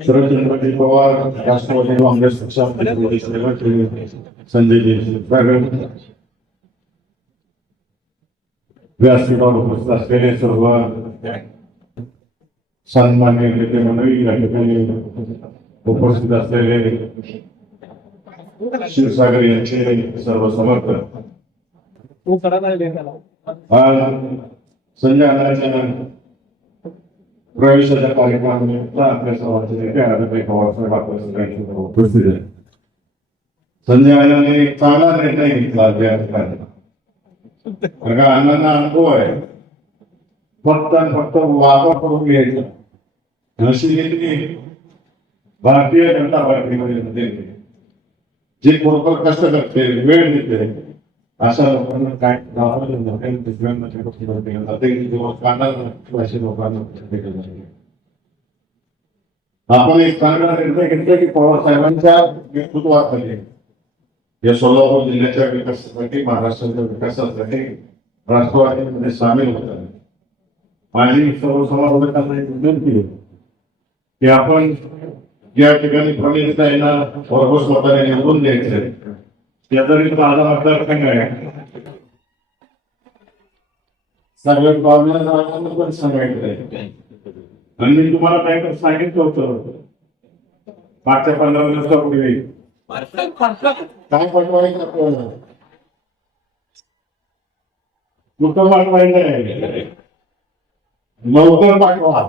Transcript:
शरदचंद्रजी पवार राष्ट्रवादी काँग्रेस पक्षाचे संजय देशमुख व्यासपीठावर उपस्थित असलेले सर्व सन्मान्य नेते मंडळी या ठिकाणी उपस्थित असलेले क्षीरसागर यांचे सर्व समर्थक आज संजय अण्णांच्या प्रवेशाच्या कार्यक्रमानिमित्त आपल्या सर्वांचे उपस्थित आहे. संजय अण्णांनी एक चांगला निर्णय घेतला या ठिकाणी कारण अण्णांना अनुभव आहे. फक्त आणि फक्त वापर करून घ्यायचा. अशी घेतली भारतीय जनता पार्टीमध्ये जे खरोखर कष्ट करते वेळ देते अशा लोकांना काय गावामध्ये दुसऱ्यांना केलं. जाते लोकांना केलं. जाते आपण एक चांगला निर्णय घेतला की पवार साहेबांच्या नेतृत्वाखाली या सोलापूर जिल्ह्याच्या विकासासाठी महाराष्ट्राच्या विकासासाठी राष्ट्रवादीमध्ये सामील होतात. माझी सर्व एक विनंती आहे की आपण या ठिकाणी प्रणिता येणार भरघोस निवडून द्यायचे शेजारी माझा मतदारसंघ आहे. सगळ्या प्रॉब्लेम पण सांगायचं आणि मी तुम्हाला काय सांगितलं होतं. मागच्या पंधरा दिवसापूर्वी काय पाठवायचं आपल्याला? कुठं पाठवायचं आहे? लवकर पाठवा.